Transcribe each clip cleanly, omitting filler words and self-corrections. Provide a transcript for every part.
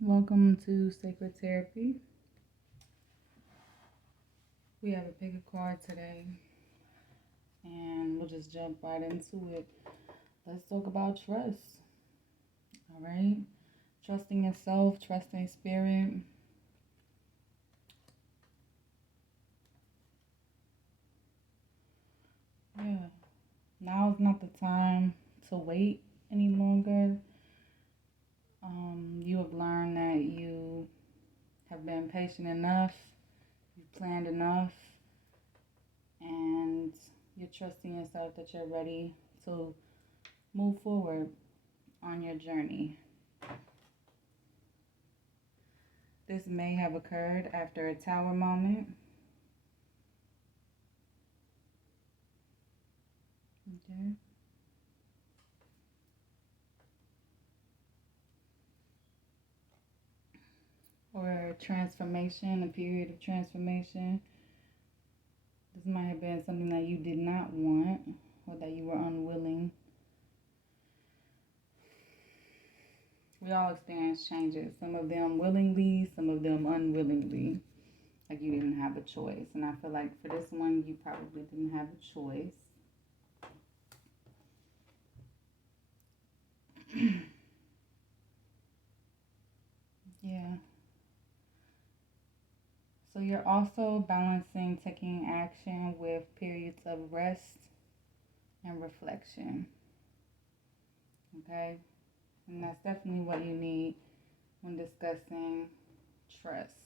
Welcome to Sacred Therapy. We have a pick a card today, and we'll just jump right into it. Let's talk about trust. All right, trusting yourself, trusting spirit. Yeah, now is not the time to wait any longer. You have learned that you have been patient enough, you've planned enough, and you're trusting yourself that you're ready to move forward on your journey. This may have occurred after a tower moment. Okay. Or transformation, a period of transformation. This might have been something that you did not want or that you were unwilling. We all experience changes, some of them willingly, some of them unwillingly. Like you didn't have a choice. And I feel like for this one, you probably didn't have a choice. Yeah. So you're also balancing taking action with periods of rest and reflection. Okay? And that's definitely what you need when discussing trust.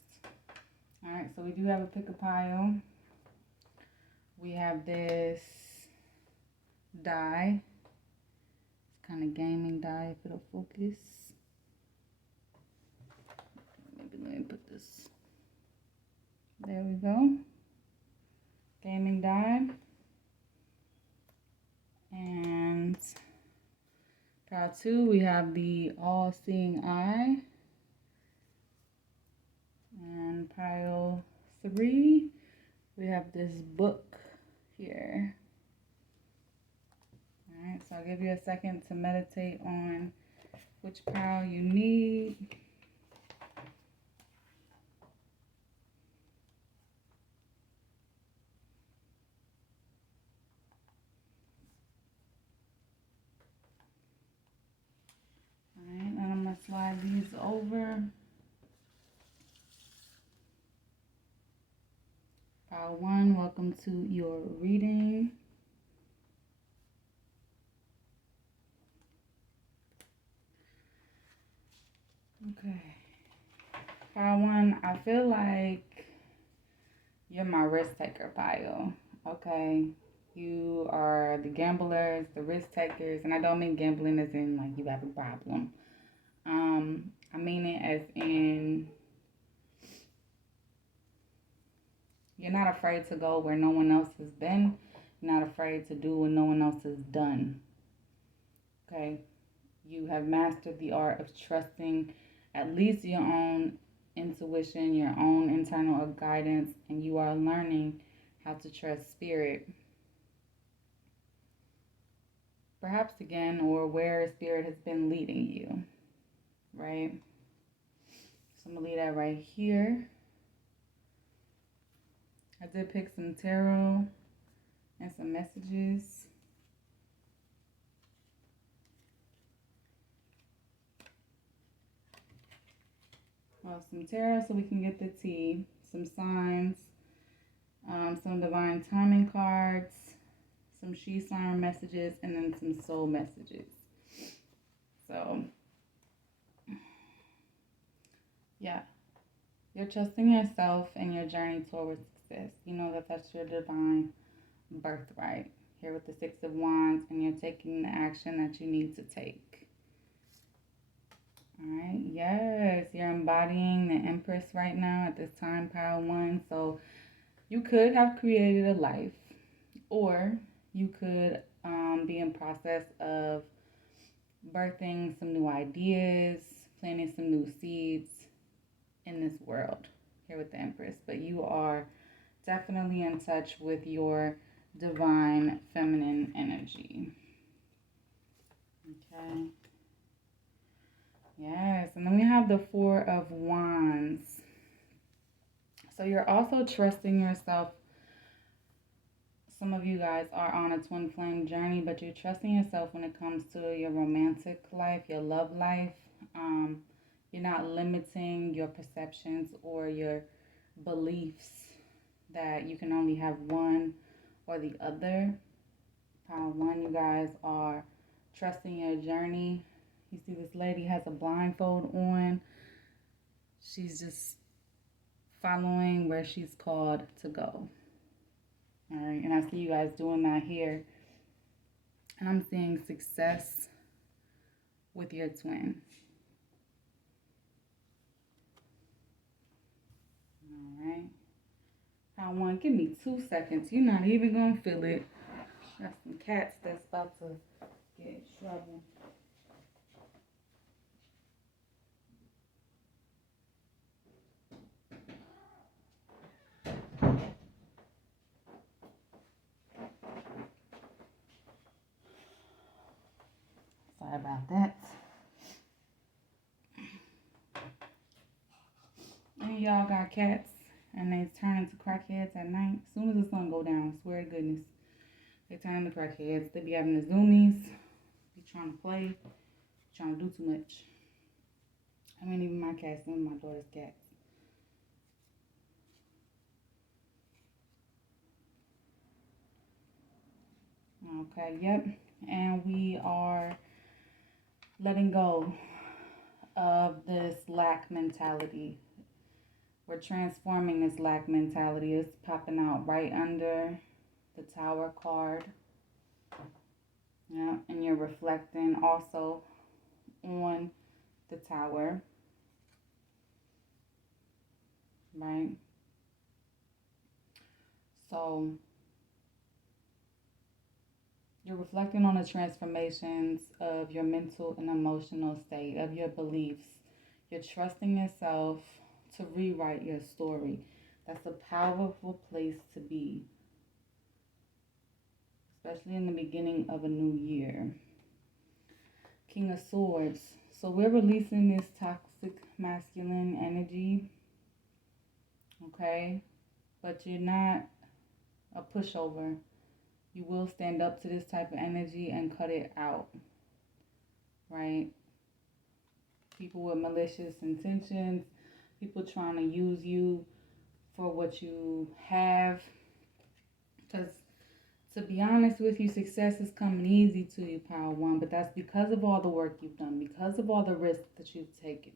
All right, so we do have a pick a pile. We have this die. It's kind of gaming die if it'll focus. Maybe let me put this. There we go. Gaming die. And pile 2, we have the all-seeing eye. And pile 3, we have this book here. Alright, so I'll give you a second to meditate on which pile you need. Alright, and I'm going to slide these over. Pile 1, welcome to your reading. Okay. Pile 1, I feel like you're my risk taker pile. Okay. You are the gamblers, the risk takers, and I don't mean gambling as in like you have a problem. I mean it as in you're not afraid to go where no one else has been. You're not afraid to do what no one else has done. Okay? You have mastered the art of trusting at least your own intuition, your own internal guidance, and you are learning how to trust spirit. Perhaps again, or where spirit has been leading you, right? So I'm going to leave that right here. I did pick some tarot and some messages. Well, some tarot so we can get the tea, some signs, some divine timing cards, some she sign messages, and then some soul messages. So, yeah, you're trusting yourself and your journey towards success. You know that that's your divine birthright. Here with the Six of Wands, and you're taking the action that you need to take. All right, yes, you're embodying the Empress right now at this time, pile 1. So you could have created a life, or you could be in process of birthing some new ideas, planting some new seeds in this world here with the Empress. But you are definitely in touch with your divine feminine energy. Okay. Yes, and then we have have the Four of Wands. So you're also trusting yourself. Some of you guys are on a twin flame journey, but you're trusting yourself when it comes to your romantic life, your love life. You're not limiting your perceptions or your beliefs that you can only have one or the other. Power one, you guys are trusting your journey. You see this lady has a blindfold on. She's just following where she's called to go. All right, and I see you guys doing that here. And I'm seeing success with your twin. All right. Power one, give me 2 seconds. You're not even going to feel it. Got some cats that's about to get in trouble. Sorry about that. Any of y'all got cats and they turn into crackheads at night? As soon as the sun go down, I swear to goodness, they turn into crackheads. They be having the zoomies, be trying to play, trying to do too much. I mean, even my cats, some of my daughter's cats. Okay, yep. And we are letting go of this lack mentality. We're transforming this lack mentality. It's popping out right under the Tower card. Yeah, and you're reflecting also on the Tower. Right? So you're reflecting on the transformations of your mental and emotional state, of your beliefs. You're trusting yourself to rewrite your story. That's a powerful place to be, especially in the beginning of a new year. King of Swords. So we're releasing this toxic masculine energy, okay? But you're not a pushover. You will stand up to this type of energy and cut it out, right? People with malicious intentions, people trying to use you for what you have. Because to be honest with you, success is coming easy to you, Power One, but that's because of all the work you've done, because of all the risks that you've taken,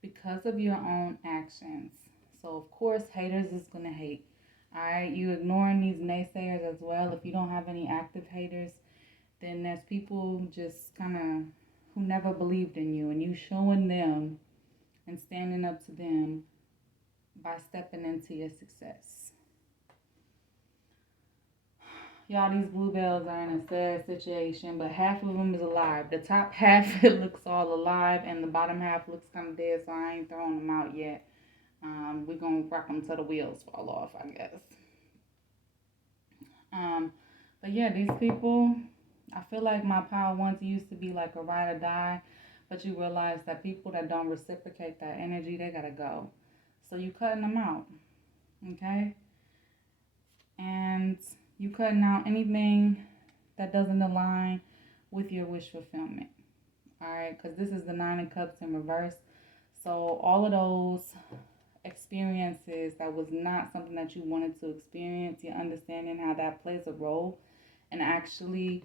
because of your own actions. So, of course, haters is going to hate. All right, you ignoring these naysayers as well. If you don't have any active haters, then there's people just kind of who never believed in you, and you showing them and standing up to them by stepping into your success. Y'all, these bluebells are in a sad situation, but half of them is alive. The top half, it looks all alive, and the bottom half looks kind of dead, so I ain't throwing them out yet. We're going to rock them till the wheels fall off, I guess. But yeah, these people, I feel like my Power Ones used to be like a ride or die, but you realize that people that don't reciprocate that energy, they got to go. So you cutting them out, okay? And you cutting out anything that doesn't align with your wish fulfillment, all right? Because this is the Nine of Cups in reverse. So all of those experiences that was not something that you wanted to experience, you're understanding how that plays a role and actually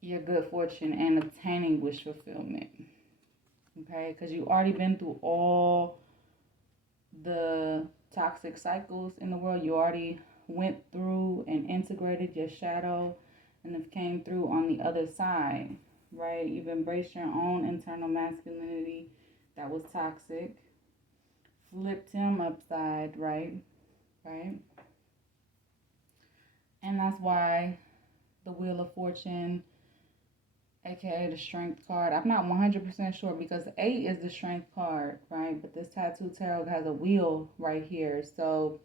your good fortune and obtaining wish fulfillment, okay? Because you already been through all the toxic cycles in the world. You already went through and integrated your shadow and have came through on the other side, right? You've embraced your own internal masculinity that was toxic, flipped him upside, right? And that's why the Wheel of Fortune, aka the Strength card, I'm not 100% sure because 8 is the Strength card, right? But this Tattoo Tarot has a wheel right here. So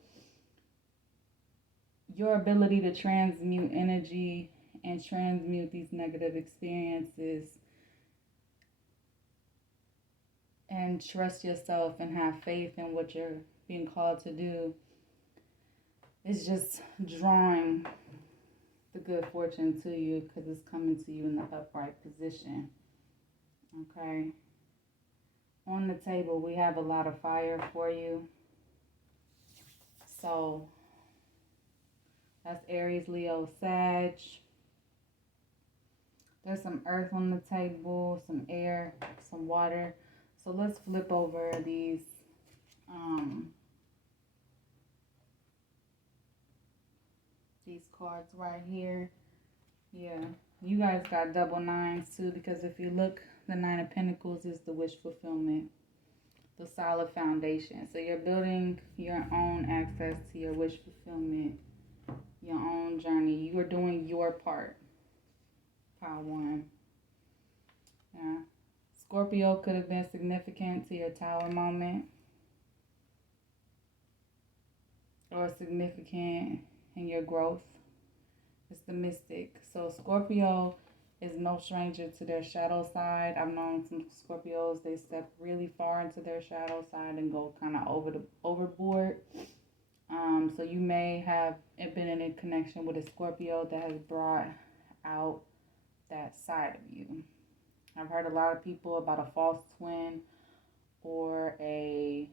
your ability to transmute energy and transmute these negative experiences and trust yourself and have faith in what you're being called to do, is just drawing the good fortune to you because it's coming to you in the upright position. Okay. On the table, we have a lot of fire for you. So that's Aries, Leo, Sag. There's some earth on the table, some air, some water. So let's flip over these cards right here. Yeah, you guys got double nines too, because if you look, the Nine of Pentacles is the wish fulfillment, the solid foundation. So you're building your own access to your wish fulfillment, your own journey. You are doing your part. Pile one. Yeah. Scorpio could have been significant to your Tower moment, or significant in your growth. It's the Mystic. So Scorpio is no stranger to their shadow side. I've known some Scorpios, they step really far into their shadow side and go kind of overboard. So you may have been in a connection with a Scorpio that has brought out that side of you. I've heard a lot of people about a false twin, or a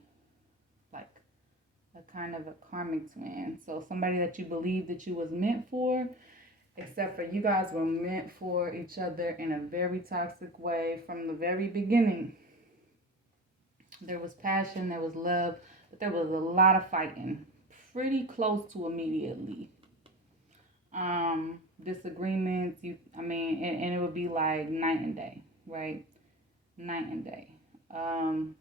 kind of a karmic twin. So somebody that you believe that you was meant for, except for you guys were meant for each other in a very toxic way from the very beginning. There was passion, there was love, but there was a lot of fighting, pretty close to immediately. Disagreements, and it would be like night and day, right? Night and day.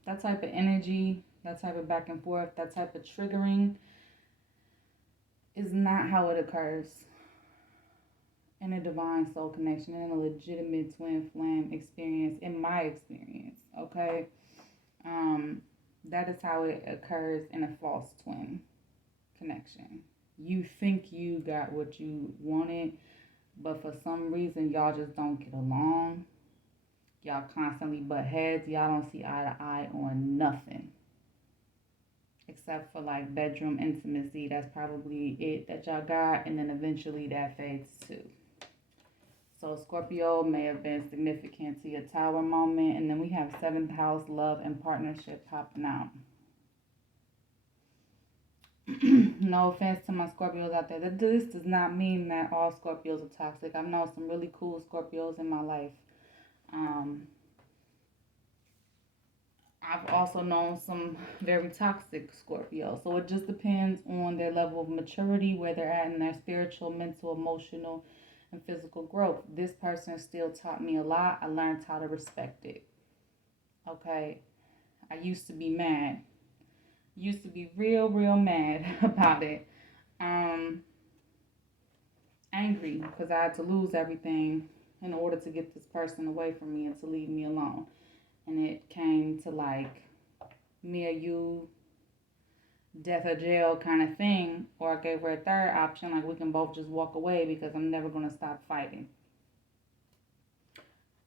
That type of energy, that type of back and forth, that type of triggering is not how it occurs in a divine soul connection, in a legitimate twin flame experience, in my experience, okay? That is how it occurs in a false twin connection. You think you got what you wanted, but for some reason, y'all just don't get along. Y'all constantly butt heads. Y'all don't see eye to eye on nothing. Except for like bedroom intimacy. That's probably it that y'all got. And then eventually that fades too. So Scorpio may have been significant to your Tower moment. And then we have 7th house, love and partnership popping out. No offense to my Scorpios out there. This does not mean that all Scorpios are toxic. I've known some really cool Scorpios in my life. I've also known some very toxic Scorpios. So it just depends on their level of maturity, where they're at in their spiritual, mental, emotional, and physical growth. This person still taught me a lot. I learned how to respect it. Okay? I used to be mad. Used to be real mad about it. Angry because I had to lose everything in order to get this person away from me and to leave me alone. And it came to like me or you, death or jail kind of thing. Or I gave her a third option, like we can both just walk away because I'm never going to stop fighting.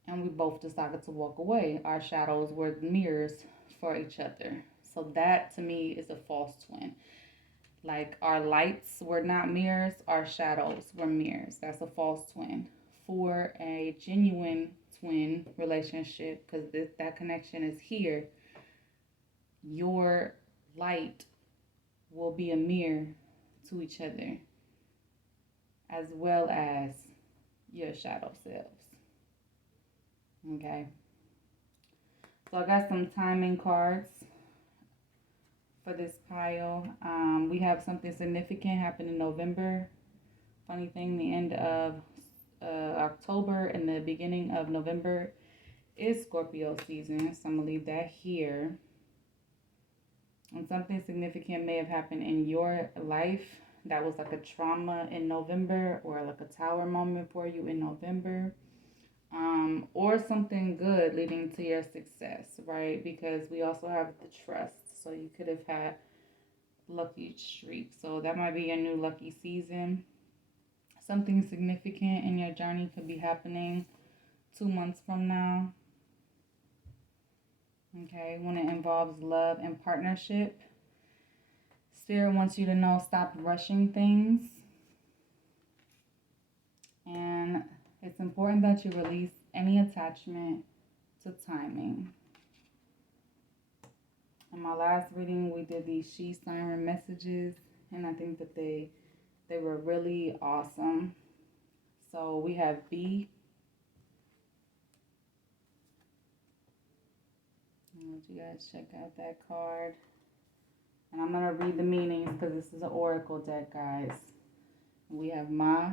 And we both decided to walk away. Our shadows were mirrors for each other. So that to me is a false twin. Like our lights were not mirrors, our shadows were mirrors. That's a false twin. For a genuine twin relationship, because that connection is here, your light will be a mirror to each other, as well as your shadow selves. Okay. So I got some timing cards for this pile. We have something significant happen in November. Funny thing, the end of October and the beginning of November is Scorpio season, so I'm gonna leave that here. And something significant may have happened in your life that was like a trauma in November, or like a Tower moment for you in November. Or something good leading to your success, right? Because we also have the trust. So you could have had lucky streak. So that might be your new lucky season. Something significant in your journey could be happening 2 months from now. Okay, when it involves love and partnership, Spirit wants you to know stop rushing things. And it's important that you release any attachment to timing. In my last reading, we did these she siren messages, and I think that they were really awesome. So we have B. I'll let you guys check out that card. And I'm going to read the meanings because this is an oracle deck, guys. We have Ma.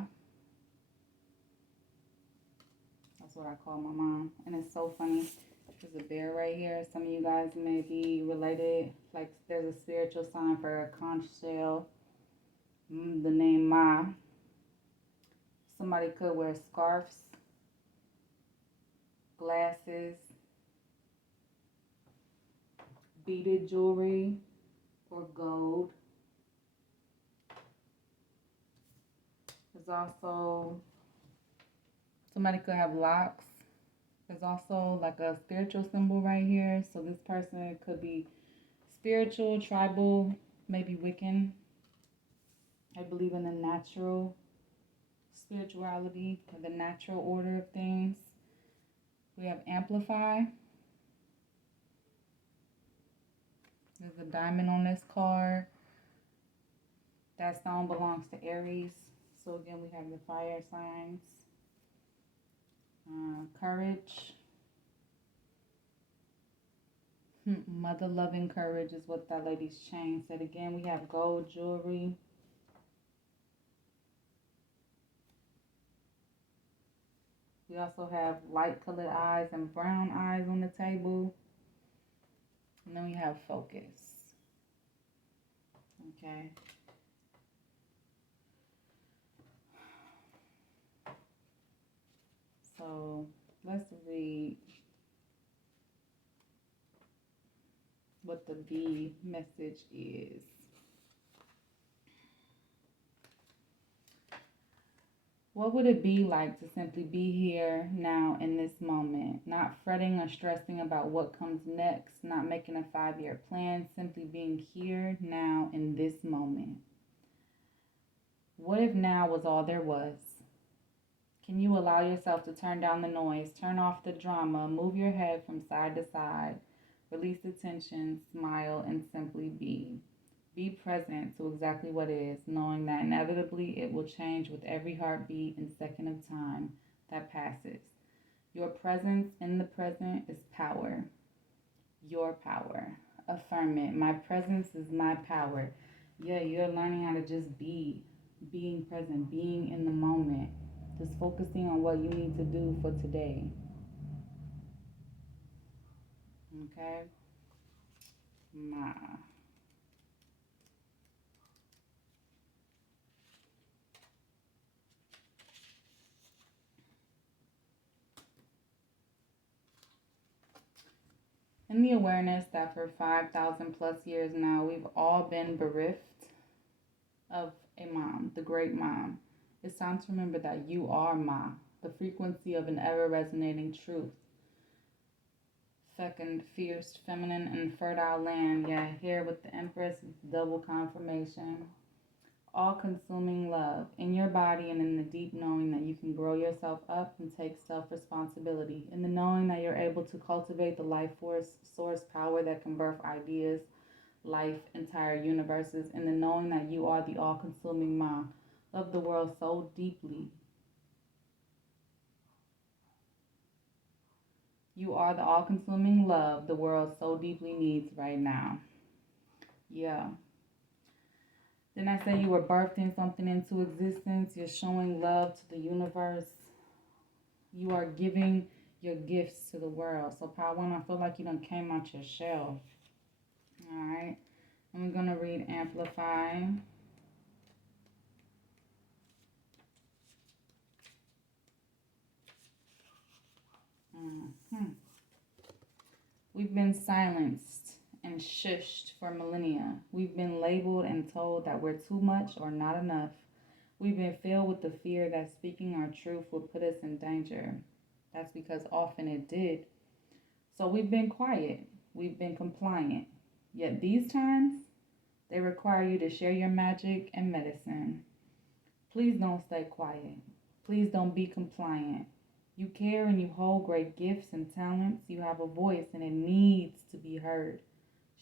That's what I call my mom. And it's so funny. There's a bear right here. Some of you guys may be related. Like there's a spiritual sign for a conch shell. The name Ma. Somebody could wear scarves, glasses, beaded jewelry, or gold. There's also, somebody could have locks. There's also like a spiritual symbol right here. So this person could be spiritual, tribal, maybe Wiccan. I believe in the natural spirituality, the natural order of things. We have amplify. There's a diamond on this card. That stone belongs to Aries. So again, we have the fire signs. Courage. Mother loving courage is what that lady's chain said. Again, we have gold jewelry. We also have light colored eyes and brown eyes on the table. And then we have focus. Okay. So let's read what the B message is. What would it be like to simply be here now in this moment, not fretting or stressing about what comes next, not making a 5-year plan, simply being here now in this moment? What if now was all there was? Can you allow yourself to turn down the noise, turn off the drama, move your head from side to side, release the tension, smile, and simply be? Be present to exactly what is, knowing that inevitably it will change with every heartbeat and second of time that passes. Your presence in the present is power. Your power. Affirm it. My presence is my power. Yeah, you're learning how to just be. Being present, being in the moment. Just focusing on what you need to do for today. Okay? Ma. In the awareness that for 5,000 plus years now, we've all been bereft of a mom, the great mom. It's time to remember that you are Ma, the frequency of an ever resonating truth. Fecund, fierce, feminine, and fertile land. Yeah, here with the Empress, double confirmation. All consuming love in your body and in the deep knowing that you can grow yourself up and take self responsibility. In the knowing that you're able to cultivate the life force, source power that can birth ideas, life, entire universes. In the knowing that you are the all consuming Ma. Love the world so deeply. You are the all consuming love the world so deeply needs right now. Yeah. Then I say you were birthing something into existence. You're showing love to the universe. You are giving your gifts to the world. So Power One, I feel like you done came out your shell. All right. I'm going to read Amplify. We've been silenced and shushed for millennia. We've been labeled and told that we're too much or not enough. We've been filled with the fear that speaking our truth would put us in danger. That's because often it did. So we've been quiet. We've been compliant. Yet these times, they require you to share your magic and medicine. Please don't stay quiet. Please don't be compliant. You care and you hold great gifts and talents. You have a voice and it needs to be heard.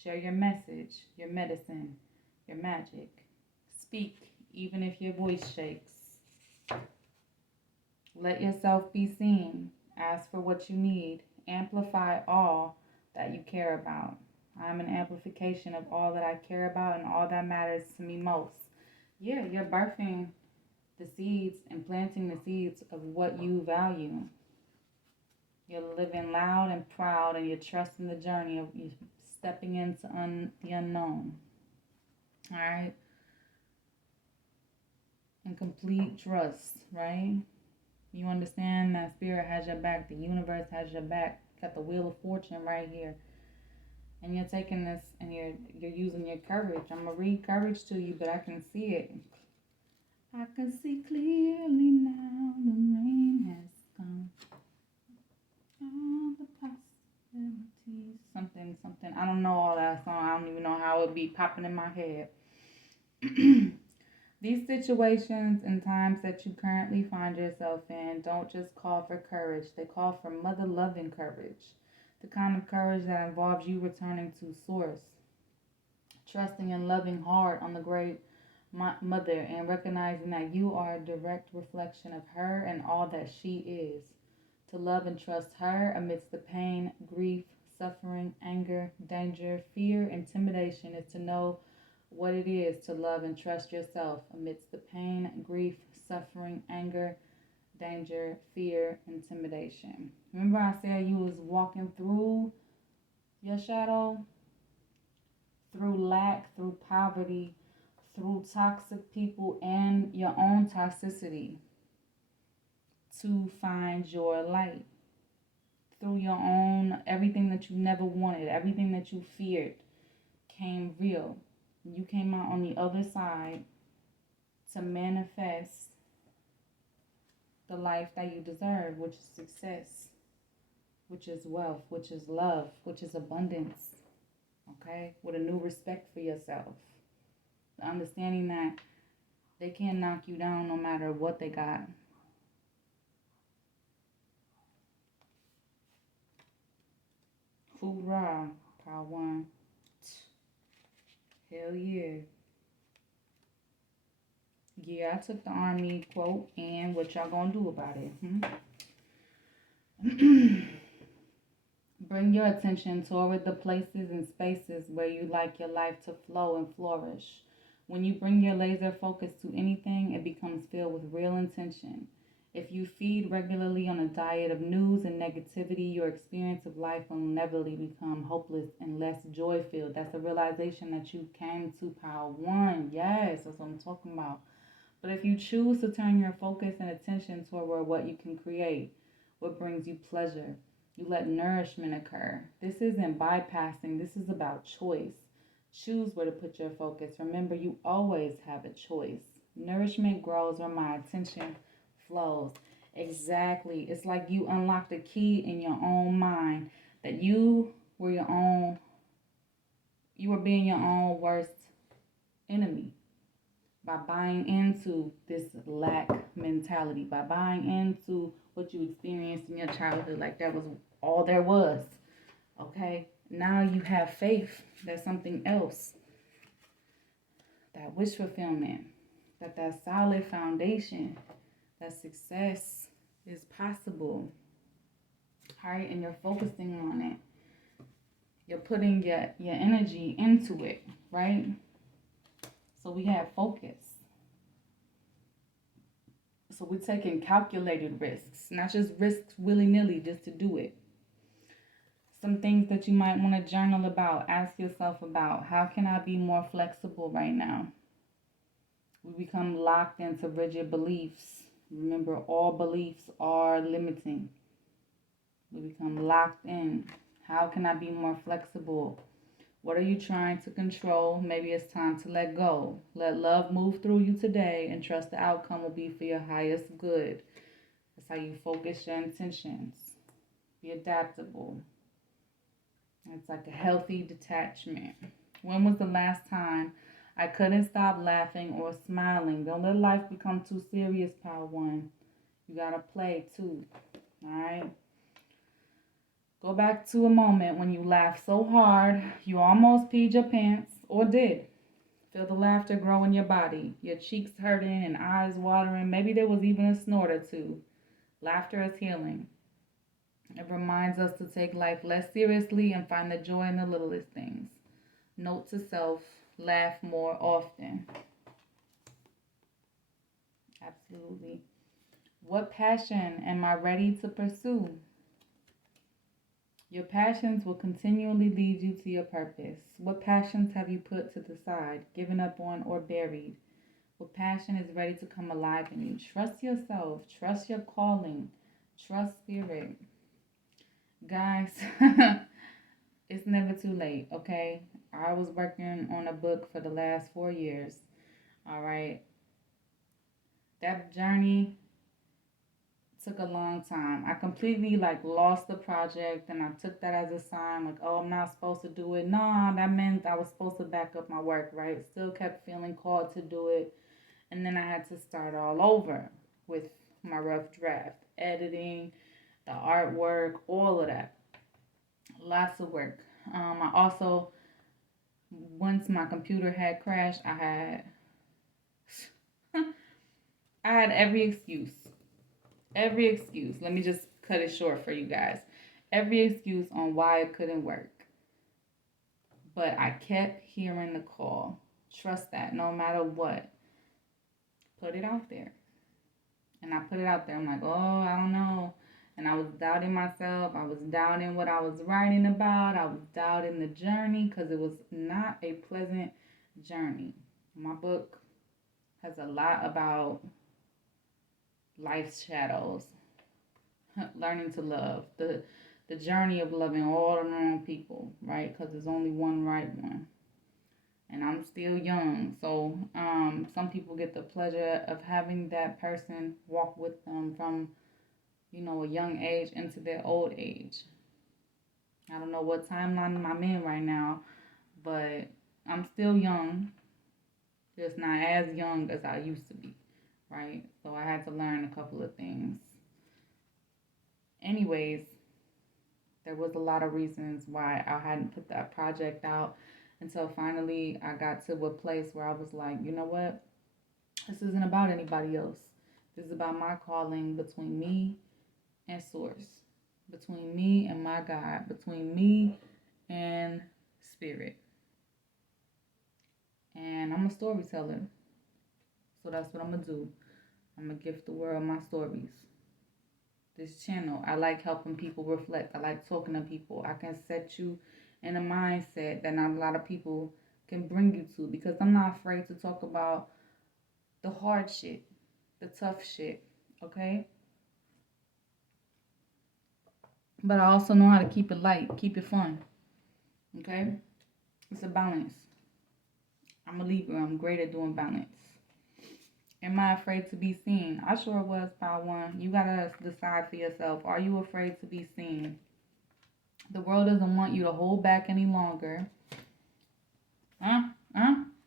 Share your message, your medicine, your magic. Speak, even if your voice shakes. Let yourself be seen. Ask for what you need. Amplify all that you care about. I'm an amplification of all that I care about and all that matters to me most. Yeah, you're birthing the seeds and planting the seeds of what you value. You're living loud and proud, and you're trusting the journey of you stepping into the unknown. All right? And complete trust, right? You understand that spirit has your back, the universe has your back. Got the wheel of fortune right here. And you're taking this and you're using your courage. I'm gonna read courage to you, but I can see it. I can see clearly now the rain has come. All the possibilities. Something. I don't know all that song. I don't even know how it would be popping in my head. These situations and times that you currently find yourself in don't just call for courage. They call for mother-loving courage. The kind of courage that involves you returning to source. Trusting and loving hard on the great mother and recognizing that you are a direct reflection of her and all that she is. To love and trust her amidst the pain, grief, suffering, anger, danger, fear, intimidation is to know what it is to love and trust yourself amidst the pain, grief, suffering, anger, danger, fear, intimidation. Remember I said you was walking through your shadow? Through lack, through poverty, through toxic people and your own toxicity to find your light. Through your own, everything that you never wanted, everything that you feared came real. You came out on the other side to manifest the life that you deserve, which is success, which is wealth, which is love, which is abundance, okay? With a new respect for yourself. The understanding that they can't knock you down no matter what they got. Hoorah, Power One. Hell yeah. Yeah, I took the Army quote, and what y'all gonna do about it? Bring your attention toward the places and spaces where you like your life to flow and flourish. When you bring your laser focus to anything, it becomes filled with real intention. If you feed regularly on a diet of news and negativity, your experience of life will inevitably become hopeless and less joy-filled. That's a realization that you came to Power One. Yes, that's what I'm talking about. But if you choose to turn your focus and attention toward what you can create, what brings you pleasure, you let nourishment occur. This isn't bypassing, this is about choice. Choose where to put your focus. Remember, you always have a choice. Nourishment grows where my attention flows. Exactly. It's like you unlocked a key in your own mind that you were being your own worst enemy by buying into this lack mentality, by buying into what you experienced in your childhood like that was all there was. Okay? Now you have faith that something else, that wish fulfillment, that solid foundation, that success is possible. All right? And you're focusing on it. You're putting your energy into it, right? So we have focus. So we're taking calculated risks, not just risks willy-nilly just to do it. Some things that you might want to journal about, ask yourself about. How can I be more flexible right now? We become locked into rigid beliefs. Remember, all beliefs are limiting. We become locked in. How can I be more flexible? What are you trying to control? Maybe it's time to let go. Let love move through you today and trust the outcome will be for your highest good. That's how you focus your intentions. Be adaptable. It's like a healthy detachment. When was the last time I couldn't stop laughing or smiling? Don't let life become too serious, Power One. You gotta play too. Alright? Go back to a moment when you laughed so hard you almost peed your pants or did. Feel the laughter grow in your body, your cheeks hurting and eyes watering. Maybe there was even a snort or two. Laughter is healing. It reminds us to take life less seriously and find the joy in the littlest things. Note to self, laugh more often. Absolutely. What passion am I ready to pursue? Your passions will continually lead you to your purpose. What passions have you put to the side, given up on, or buried? What passion is ready to come alive in you? Trust yourself. Trust your calling. Trust spirit. Guys, it's never too late, okay? I was working on a book for the last 4 years. All right. That journey took a long time. I completely lost the project and I took that as a sign like, oh, I'm not supposed to do it. No, that meant I was supposed to back up my work, right? Still kept feeling called to do it. And then I had to start all over with my rough draft, editing, the artwork, all of that. Lots of work. I also, once my computer had crashed, I had every excuse. Every excuse. Let me just cut it short for you guys. Every excuse on why it couldn't work. But I kept hearing the call. Trust that no matter what. Put it out there. And I put it out there. I'm like, oh, I don't know. And I was doubting myself. I was doubting what I was writing about. I was doubting the journey because it was not a pleasant journey. My book has a lot about life's shadows, learning to love, the journey of loving all the wrong people, right? Because there's only one right one. And I'm still young, so some people get the pleasure of having that person walk with them from, a young age into their old age. I don't know what timeline I'm in right now, but I'm still young, just not as young as I used to be, right? So I had to learn a couple of things. Anyways, there was a lot of reasons why I hadn't put that project out until finally I got to a place where I was like, you know what? This isn't about anybody else. This is about my calling between me and Source, between me and my God, between me and Spirit. And I'm a storyteller. So that's what I'm going to do. I'm going to gift the world my stories. This channel, I like helping people reflect. I like talking to people. I can set you in a mindset that not a lot of people can bring you to, because I'm not afraid to talk about the hard shit, the tough shit, okay? But I also know how to keep it light, keep it fun, okay? It's a balance. I'm a Libra. I'm great at doing balance. Am I afraid to be seen? I sure was, Power One. You gotta decide for yourself. Are you afraid to be seen? The world doesn't want you to hold back any longer.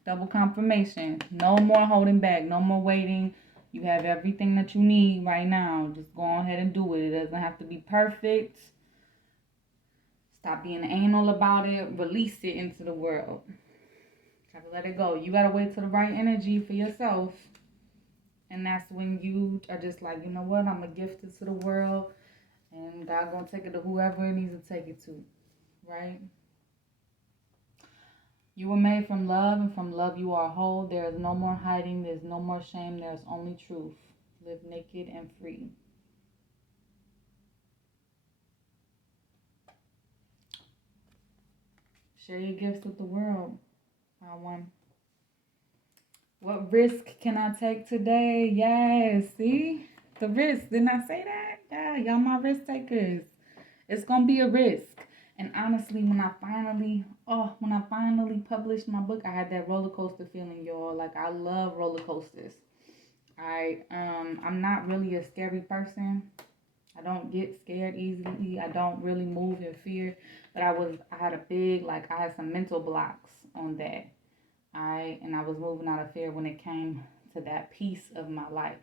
Double confirmation. No more holding back. No more waiting. You have everything that you need right now. Just go ahead and do it. It doesn't have to be perfect. Stop being anal about it. Release it into the world. Gotta let it go. You gotta wait till the right energy for yourself. And that's when you are just like, you know what? I'm going to gift it to the world. And God going to take it to whoever it needs to take it to. Right? You were made from love, and from love you are whole. There is no more hiding. There's no more shame. There's only truth. Live naked and free. Share your gifts with the world. I won. What risk can I take today? Yes, see? The risk. Didn't I say that? Yeah, y'all my risk takers. It's going to be a risk. And honestly, when I finally published my book, I had that roller coaster feeling, y'all. Like, I love roller coasters. I'm not really a scary person. I don't get scared easily. I don't really move in fear. But I had a big, like, I had some mental blocks on that. And I was moving out of fear when it came to that piece of my life.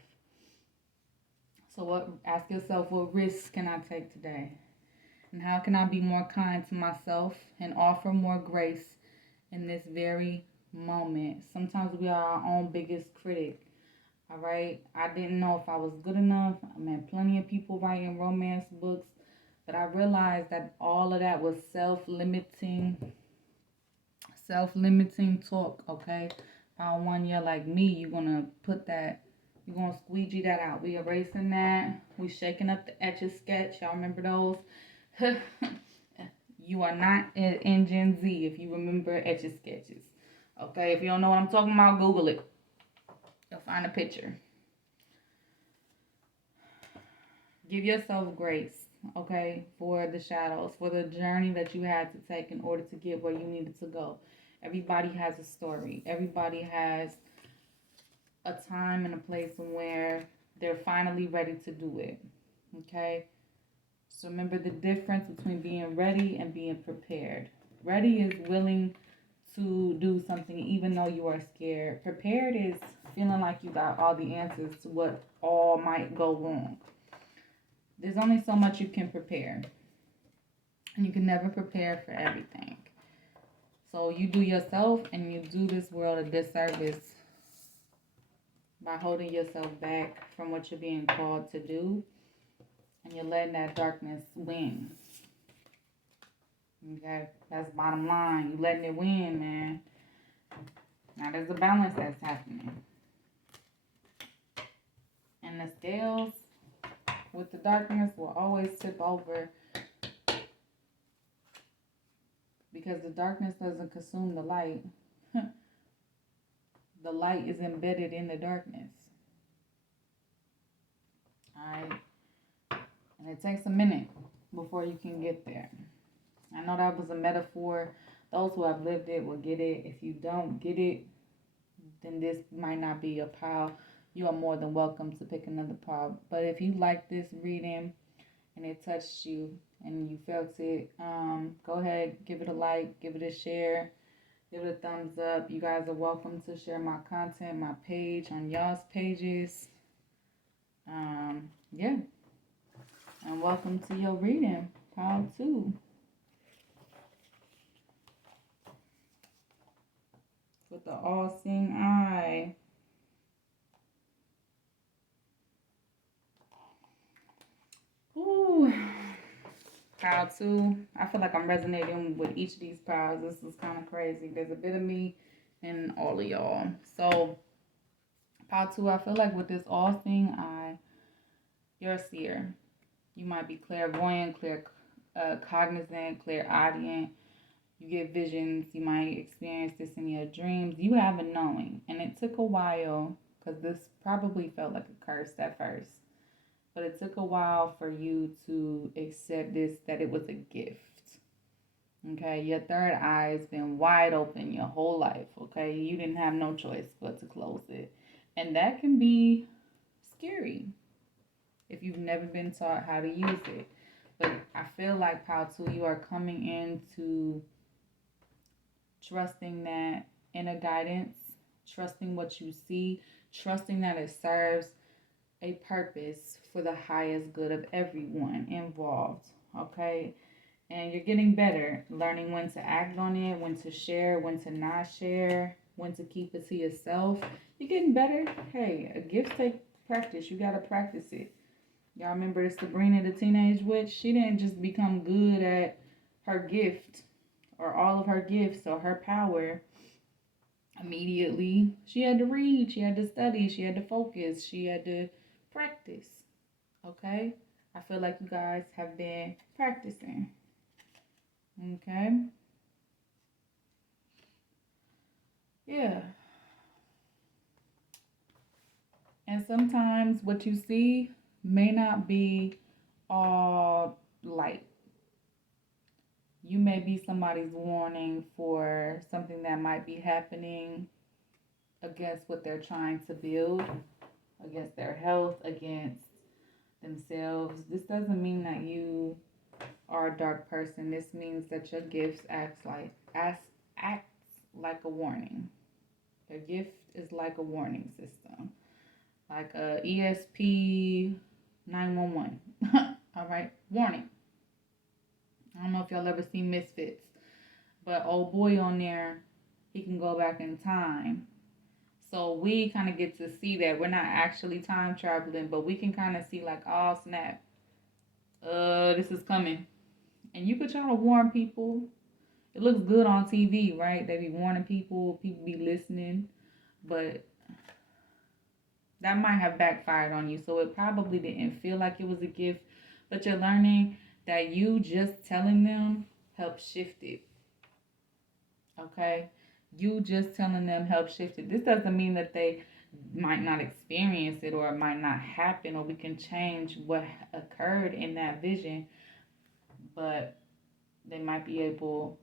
So ask yourself, what risks can I take today? And how can I be more kind to myself and offer more grace in this very moment? Sometimes we are our own biggest critic. All right. I didn't know if I was good enough. I met plenty of people writing romance books, but I realized that all of that was self-limiting talk. Okay. Found one year like me, you're gonna squeegee that out. We erasing that. We shaking up the etch a sketch. Y'all remember those? You are not in Gen Z if you remember etch a sketches. Okay. If you don't know what I'm talking about, Google it. You'll find a picture. Give yourself grace, okay, for the shadows, for the journey that you had to take in order to get where you needed to go. Everybody has a story. Everybody has a time and a place where they're finally ready to do it, okay? So remember the difference between being ready and being prepared. Ready is willing to do something even though you are scared. Prepared is feeling like you got all the answers to what all might go wrong. There's only so much you can prepare. And you can never prepare for everything. So you do yourself and you do this world a disservice by holding yourself back from what you're being called to do. And you're letting that darkness win. Okay? That's bottom line. You letting it win, man. Now there's a balance that's happening. And the scales with the darkness will always tip over because the darkness doesn't consume the light. The light is embedded in the darkness. Alright? And it takes a minute before you can get there. I know that was a metaphor. Those who have lived it will get it. If you don't get it, then this might not be your pile. You are more than welcome to pick another pile. But if you like this reading and it touched you and you felt it, go ahead, give it a like, give it a share, give it a thumbs up. You guys are welcome to share my content, my page, on y'all's pages. Yeah. And welcome to your reading, pile 2. With the all-seeing eye. Ooh. Pile 2. I feel like I'm resonating with each of these piles. This is kind of crazy. There's a bit of me in all of y'all. So, pile 2, I feel like with this all-seeing eye, you're a seer. You might be clairvoyant, cognizant, clairaudient. You get visions. You might experience this in your dreams. You have a knowing. And it took a while because this probably felt like a curse at first. But it took a while for you to accept this, that it was a gift. Okay, your third eye has been wide open your whole life. Okay, you didn't have no choice but to close it. And that can be scary if you've never been taught how to use it. But I feel like, pile 2, you are coming into trusting that inner guidance, trusting what you see, trusting that it serves a purpose for the highest good of everyone involved, okay? And you're getting better, learning when to act on it, when to share, when to not share, when to keep it to yourself. You're getting better. Hey, a gift takes practice. You got to practice it. Y'all remember Sabrina the Teenage Witch? She didn't just become good at her gift or all of her gifts or her power immediately. She had to read, she had to study, she had to focus, she had to practice. Okay? I feel like you guys have been practicing. Okay? Yeah. And sometimes what you see may not be all light. You may be somebody's warning for something that might be happening against what they're trying to build, against their health, against themselves. This doesn't mean that you are a dark person, this means that your gifts acts like a warning. Your gift is like a warning system, like a ESP 911. All right, warning. I don't know if y'all ever seen Misfits, but old boy on there, he can go back in time. So we kind of get to see that we're not actually time traveling, but we can kind of see like, oh snap, this is coming, and you could try to warn people. It looks good on TV, right? They be warning people, people be listening, but that might have backfired on you. So it probably didn't feel like it was a gift, but you're learning that you just telling them helps shift it. Okay? You just telling them help shift it. This doesn't mean that they might not experience it or it might not happen or we can change what occurred in that vision, but they might be able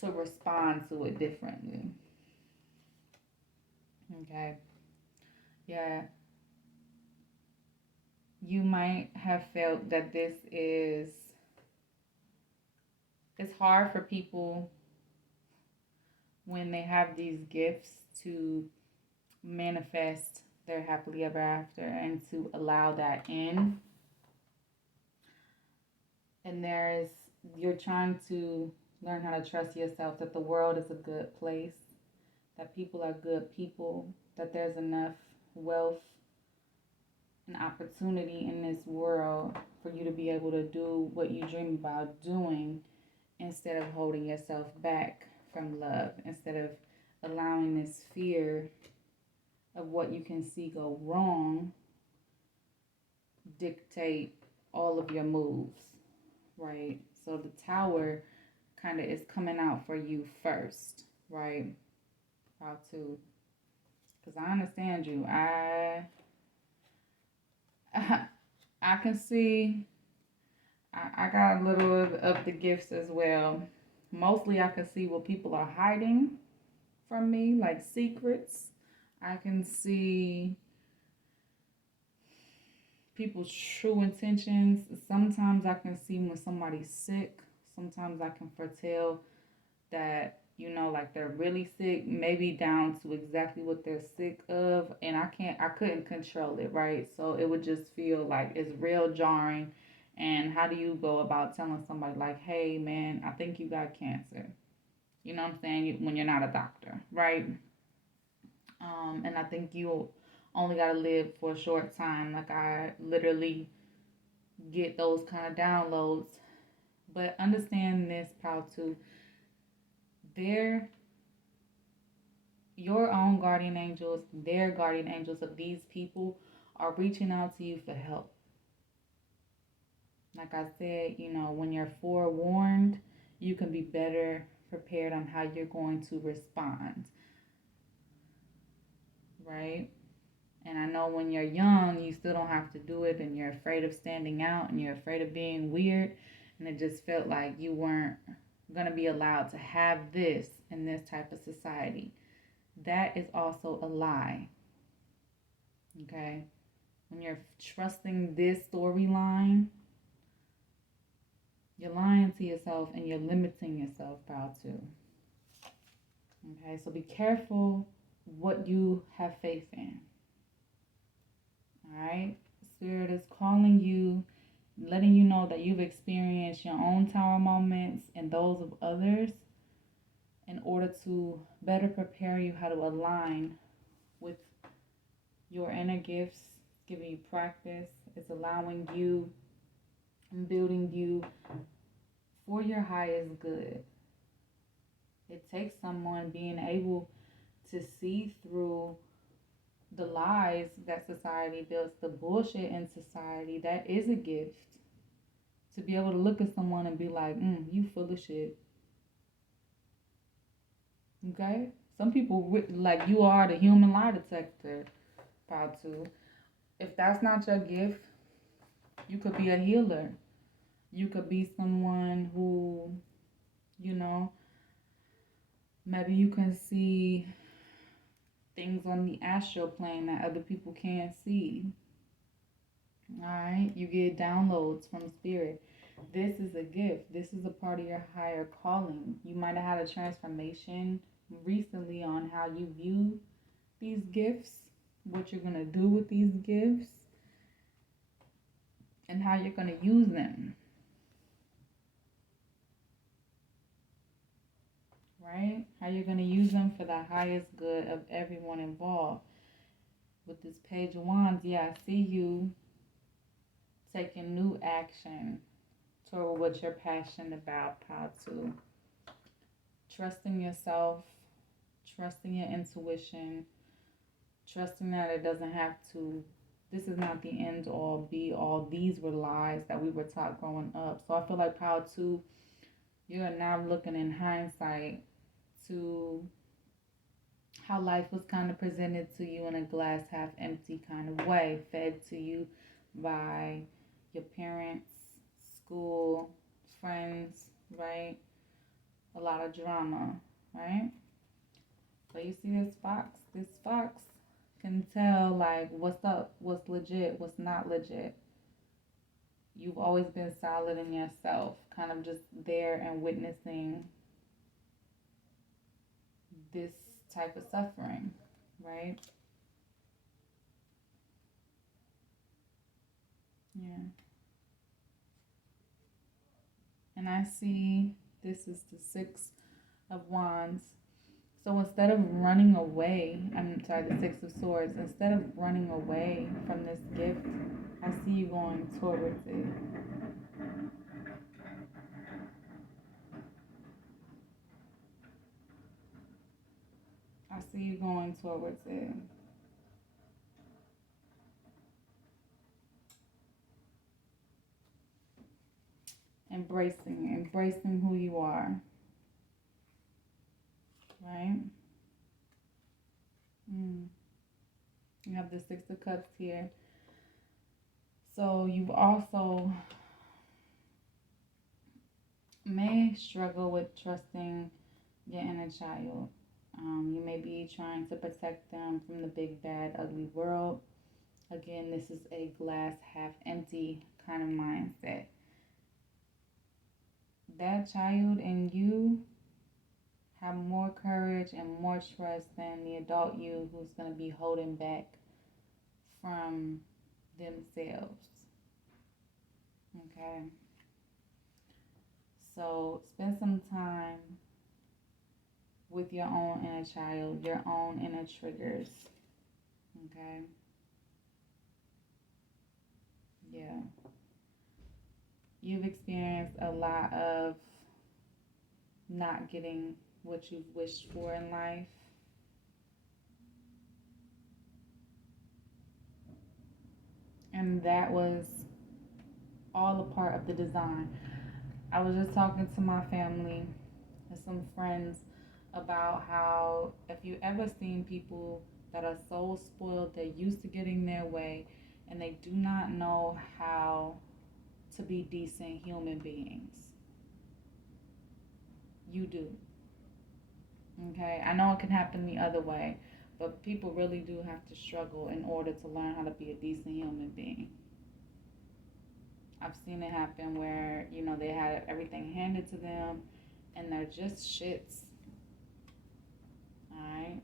to respond to it differently. Okay? Yeah. You might have felt that it's hard for people when they have these gifts to manifest their happily ever after and to allow that in. And you're trying to learn how to trust yourself, that the world is a good place, that people are good people, that there's enough wealth and opportunity in this world for you to be able to do what you dream about doing instead of holding yourself back from love, instead of allowing this fear of what you can see go wrong dictate all of your moves, right? So the tower kind of is coming out for you first, right? How to, because I understand you. I can see, I got a little of the gifts as well. Mostly I can see what people are hiding from me, like secrets. I can see people's true intentions. Sometimes I can see when somebody's sick. Sometimes I can foretell that, like they're really sick, maybe down to exactly what they're sick of, and I couldn't control it, right? So it would just feel like it's real jarring. And how do you go about telling somebody like, hey man, I think you got cancer? You know what I'm saying? When you're not a doctor, right? And I think you only got to live for a short time. Like I literally get those kind of downloads. But understand this, proud too. They're your own guardian angels, their guardian angels of these people are reaching out to you for help. Like I said, when you're forewarned, you can be better prepared on how you're going to respond, right? And I know when you're young, you still don't have to do it, and you're afraid of standing out, and you're afraid of being weird, and it just felt like you weren't going to be allowed to have this in this type of society. That is also a lie, okay? When you're trusting this storyline, you're lying to yourself and you're limiting yourself, proud too. Okay, so be careful what you have faith in. All right, Spirit is calling you, letting you know that you've experienced your own tower moments and those of others in order to better prepare you how to align with your inner gifts, giving you practice. It's allowing you and building you for your highest good. It takes someone being able to see through the lies that society builds, the bullshit in society. That is a gift. To be able to look at someone and be like, you full of shit. Okay? Some people, like, you are the human lie detector, proud to. If that's not your gift, you could be a healer. You could be someone who, maybe you can see things on the astral plane that other people can't see. All right, you get downloads from spirit. This is a gift. This is a part of your higher calling. You might have had a transformation recently on how you view these gifts, what you're going to do with these gifts, and how you're going to use them, right? How you're going to use them for the highest good of everyone involved. With this Page of Wands, yeah, I see you taking new action toward what you're passionate about, how to trusting yourself, trusting your intuition, trusting that it doesn't have to, this is not the end all be all. These were lies that we were taught growing up. So I feel like Power 2, you're now looking in hindsight to how life was kind of presented to you in a glass half empty kind of way, fed to you by your parents, school, friends, right? A lot of drama, right? So you see this fox can tell like what's up, what's legit, what's not legit. You've always been solid in yourself, kind of just there and witnessing this type of suffering, right? Yeah. And I see this is the Six of Wands. So instead of running away, I'm sorry, the Six of Swords, instead of running away from this gift, I see you going towards it. I see you going towards it. Embracing who you are, right? Mm. You have the Six of Cups here. So you've also may struggle with trusting your inner child. You may be trying to protect them from the big, bad, ugly world. Again, this is a glass half empty kind of mindset. That child in you have more courage and more trust than the adult you who's going to be holding back from themselves. Okay? So spend some time with your own inner child, your own inner triggers. Okay? Yeah. You've experienced a lot of not getting what you've wished for in life. And that was all a part of the design. I was just talking to my family and some friends about how if you ever seen people that are so spoiled, they're used to getting their way, and they do not know how to be decent human beings. You do. Okay? I know it can happen the other way, but people really do have to struggle in order to learn how to be a decent human being. I've seen it happen where, they had everything handed to them and they're just shits. Alright?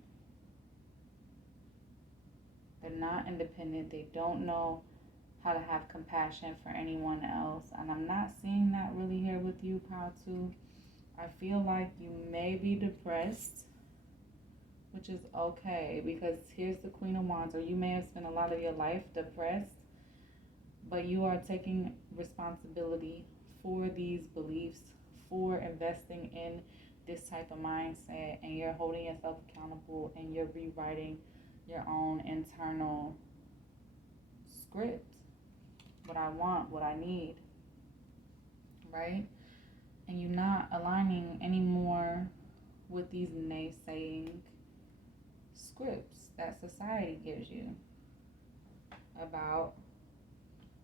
They're not independent. They don't know how to have compassion for anyone else. And I'm not seeing that really here with you, Power 2. I feel like you may be depressed, which is okay because here's the Queen of Wands, or you may have spent a lot of your life depressed, but you are taking responsibility for these beliefs, for investing in this type of mindset, and you're holding yourself accountable and you're rewriting your own internal script. What I want, what I need, right? And you're not aligning anymore with these naysaying scripts that society gives you about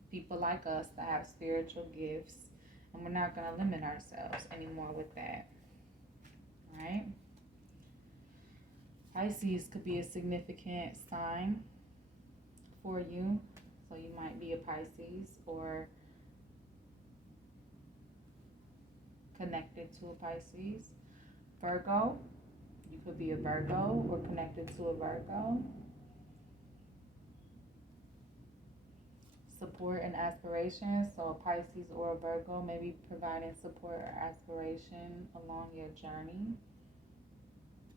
people like us that have spiritual gifts, and we're not going to limit ourselves anymore with that. Right? Pisces could be a significant sign for you. So you might be a Pisces or connected to a Pisces. Virgo, you could be a Virgo or connected to a Virgo. Support and aspiration. So a Pisces or a Virgo may be providing support or aspiration along your journey.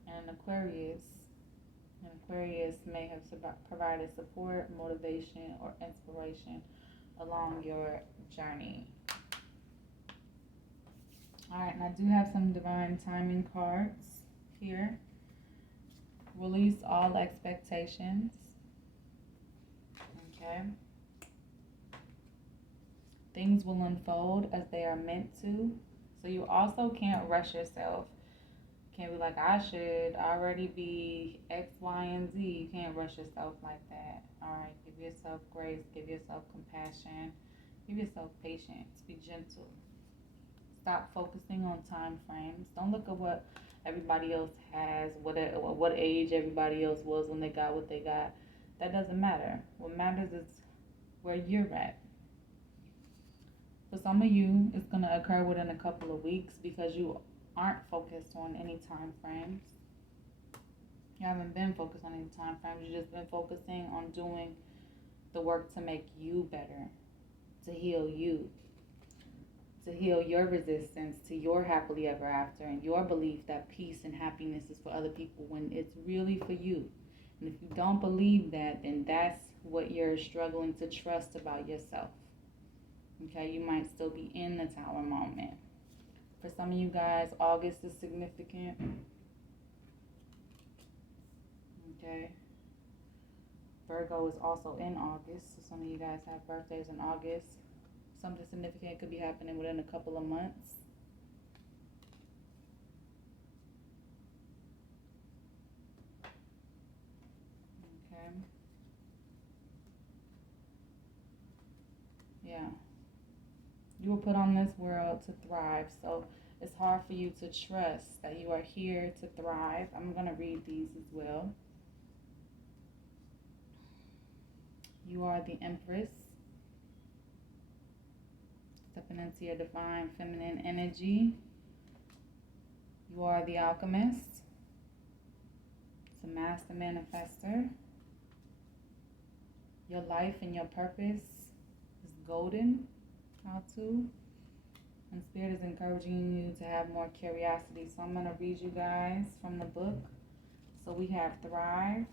And Aquarius may have provided support, motivation, or inspiration along your journey. Alright, and I do have some divine timing cards here. Release all expectations. Okay. Things will unfold as they are meant to. So you also can't rush yourself. Can't be like, I should already be X, Y, and Z. You can't rush yourself like that. Alright, give yourself grace, give yourself compassion, give yourself patience, be gentle. Stop focusing on time frames. Don't look at what everybody else has, what age everybody else was when they got what they got. That doesn't matter. What matters is where you're at. For some of you, it's going to occur within a couple of weeks because you aren't focused on any time frames. You haven't been focused on any time frames. You've just been focusing on doing the work to make you better, to heal you, to heal your resistance to your happily ever after and your belief that peace and happiness is for other people when it's really for you. And if you don't believe that, then that's what you're struggling to trust about yourself. Okay, you might still be in the Tower moment. For some of you guys, August is significant. Okay. Virgo is also in August. So some of you guys have birthdays in August. Something significant could be happening within a couple of months. Okay. Yeah. You were put on this world to thrive. So it's hard for you to trust that you are here to thrive. I'm going to read these as well. You are the Empress. Stepping into your divine feminine energy. You are the Alchemist. It's a master manifester. Your life and your purpose is golden. How to. And Spirit is encouraging you to have more curiosity. So I'm going to read you guys from the book. So we have Thrive.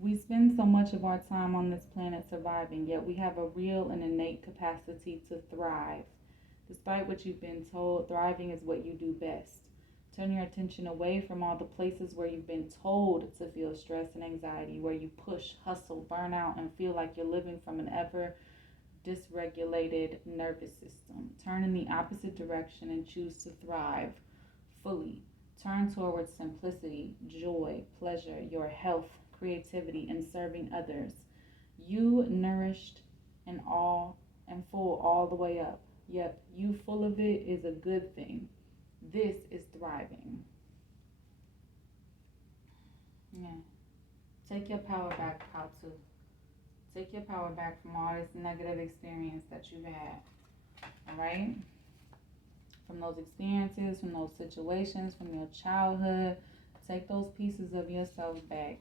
We spend so much of our time on this planet surviving, yet we have a real and innate capacity to thrive. Despite what you've been told, thriving is what you do best. Turn your attention away from all the places where you've been told to feel stress and anxiety, where you push, hustle, burn out, and feel like you're living from an ever dysregulated nervous system. Turn in the opposite direction and choose to thrive fully. Turn towards simplicity, joy, pleasure, your health, creativity, and serving others. You nourished and full all the way up. Yep, you full of it is a good thing. This is thriving. Yeah. Take your power back, how to. Take your power back from all this negative experience that you've had. Alright? From those experiences, from those situations, from your childhood. Take those pieces of yourself back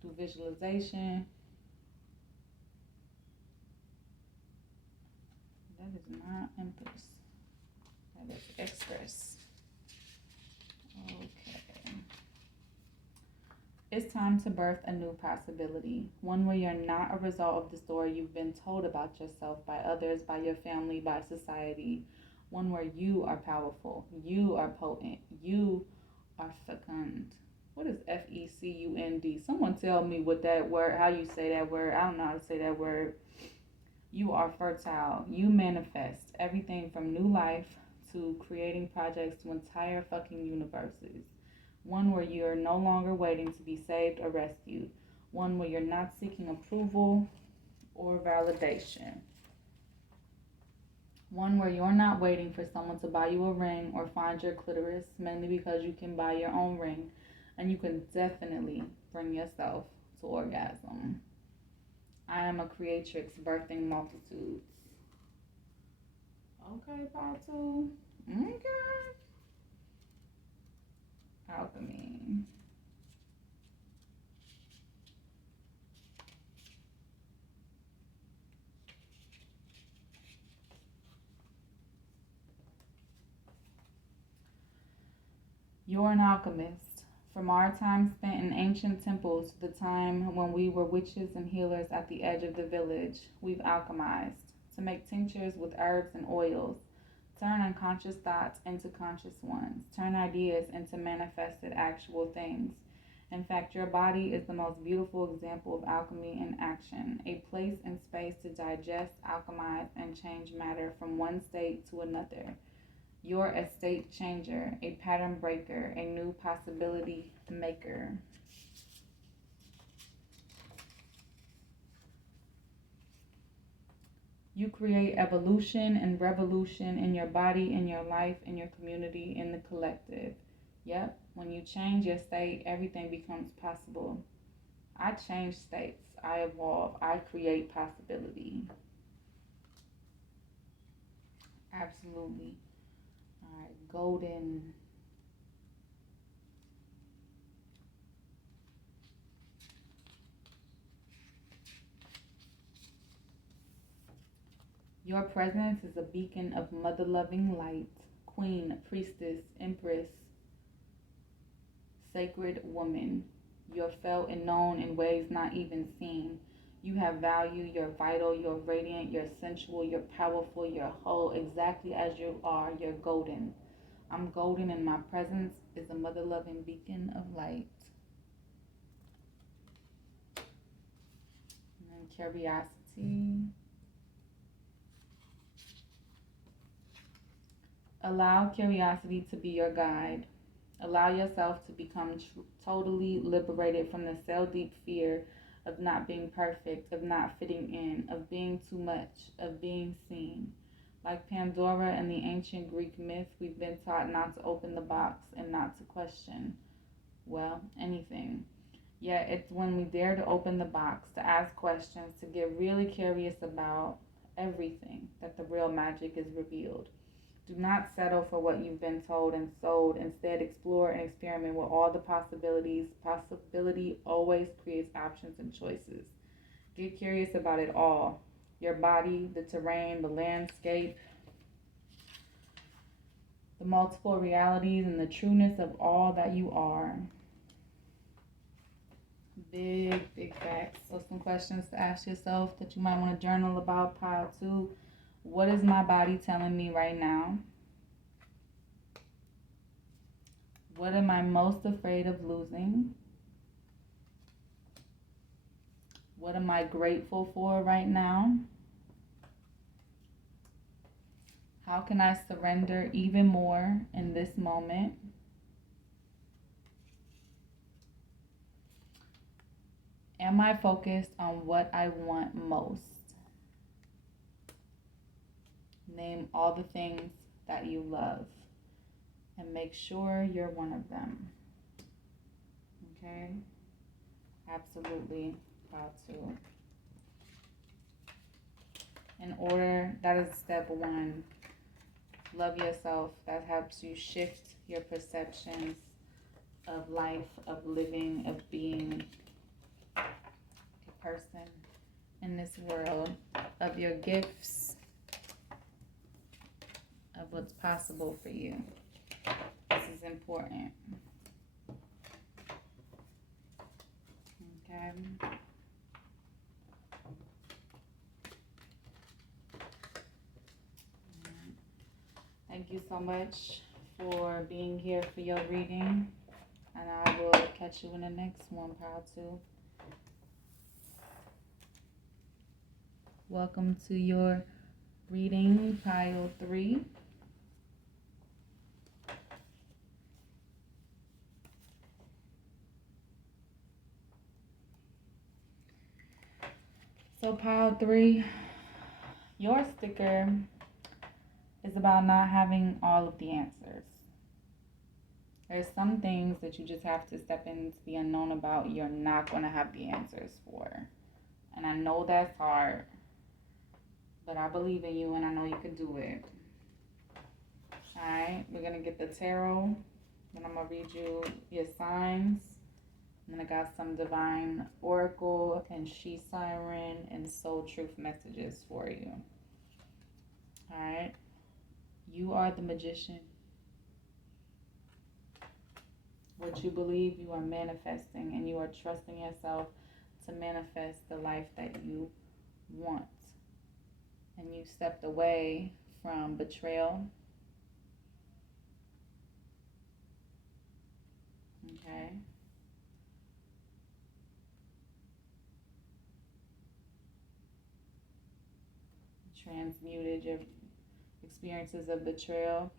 through visualization. That is not Empress. That is Express. Okay. It's time to birth a new possibility. One where you're not a result of the story you've been told about yourself by others, by your family, by society. One where you are powerful. You are potent. You are fecund. What is Fecund? Someone tell me what that word, how you say that word. I don't know how to say that word. You are fertile. You manifest everything from new life to creating projects to entire fucking universes. One where you're no longer waiting to be saved or rescued. One where you're not seeking approval or validation. One where you're not waiting for someone to buy you a ring or find your clitoris, mainly because you can buy your own ring and you can definitely bring yourself to orgasm. I am a creatrix birthing multitudes. Okay, part two. Okay. Alchemy. You're an alchemist. From our time spent in ancient temples to the time when we were witches and healers at the edge of the village, we've alchemized to make tinctures with herbs and oils, turn unconscious thoughts into conscious ones, turn ideas into manifested actual things. In fact, your body is the most beautiful example of alchemy in action, a place and space to digest, alchemize, and change matter from one state to another. You're a state changer, a pattern breaker, a new possibility maker. You create evolution and revolution in your body, in your life, in your community, in the collective. Yep, when you change your state, everything becomes possible. I change states, I evolve, I create possibility. Absolutely. All right, golden. Your presence is a beacon of mother loving light, queen, priestess, empress, sacred woman. You're felt and known in ways not even seen. You have value, you're vital, you're radiant, you're sensual, you're powerful, you're whole, exactly as you are, you're golden. I'm golden and my presence is a mother loving beacon of light. And then curiosity. Allow curiosity to be your guide. Allow yourself to become totally liberated from the cell deep fear of not being perfect, of not fitting in, of being too much, of being seen. Like Pandora and the ancient Greek myth, we've been taught not to open the box and not to question, well, anything. Yet it's when we dare to open the box, to ask questions, to get really curious about everything that the real magic is revealed. Do not settle for what you've been told and sold. Instead, explore and experiment with all the possibilities. Possibility always creates options and choices. Get curious about it all, your body, the terrain, the landscape, the multiple realities, and the trueness of all that you are. Big, big facts. So, some questions to ask yourself that you might want to journal about. Pile two. What is my body telling me right now? What am I most afraid of losing? What am I grateful for right now? How can I surrender even more in this moment? Am I focused on what I want most? Name all the things that you love and make sure you're one of them. Okay? Absolutely. How to. In order, that is step one. Love yourself. That helps you shift your perceptions of life, of living, of being a person in this world, of your gifts, of what's possible for you. This is important. Okay. Thank you so much for being here for your reading. And I will catch you in the next one, Pile 2. Welcome to your reading, Pile 3. So, pile three, your sticker is about not having all of the answers. There's some things that you just have to step into the unknown about. You're not going to have the answers for. And I know that's hard, but I believe in you and I know you can do it. Alright, we're going to get the tarot. Then I'm going to read you your signs. And then I got some divine oracle and she siren and soul truth messages for you. Alright, you are the magician. What you believe, you are manifesting, and you are trusting yourself to manifest the life that you want. And you stepped away from betrayal. Okay. Transmuted your experiences of betrayal.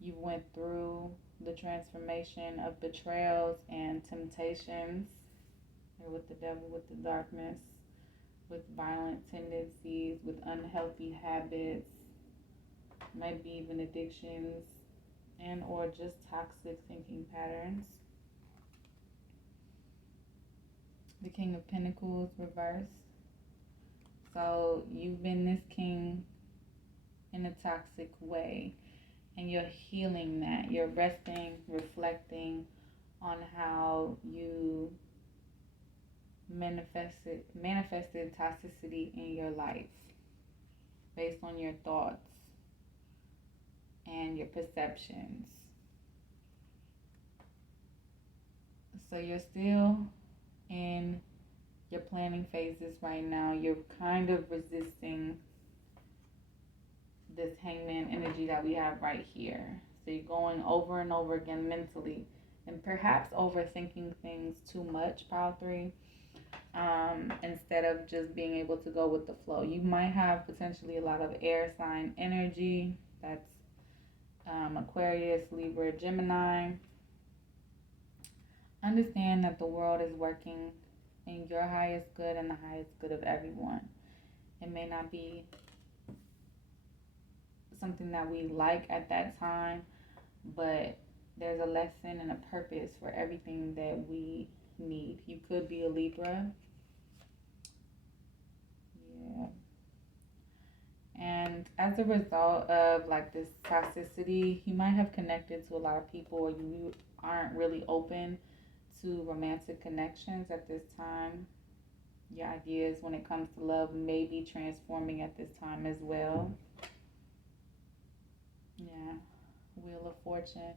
You went through the transformation of betrayals and temptations. You're with the devil, with the darkness, with violent tendencies, with unhealthy habits, maybe even addictions, and or just toxic thinking patterns. The King of Pentacles reversed. So you've been this king in a toxic way, and you're healing that. You're resting, reflecting on how you manifested toxicity in your life based on your thoughts and your perceptions. So you're still in your planning phases right now. You're kind of resisting this hangman energy that we have right here. So you're going over and over again mentally and perhaps overthinking things too much, pile three, instead of just being able to go with the flow. You might have potentially a lot of air sign energy. That's Aquarius, Libra, Gemini. Understand that the world is working in your highest good and the highest good of everyone. It may not be something that we like at that time, but there's a lesson and a purpose for everything that we need. You could be a Libra. Yeah. And as a result of like this toxicity, you might have connected to a lot of people, or you aren't really open to romantic connections at this time. Your ideas when it comes to love may be transforming at this time as well. Yeah, Wheel of Fortune.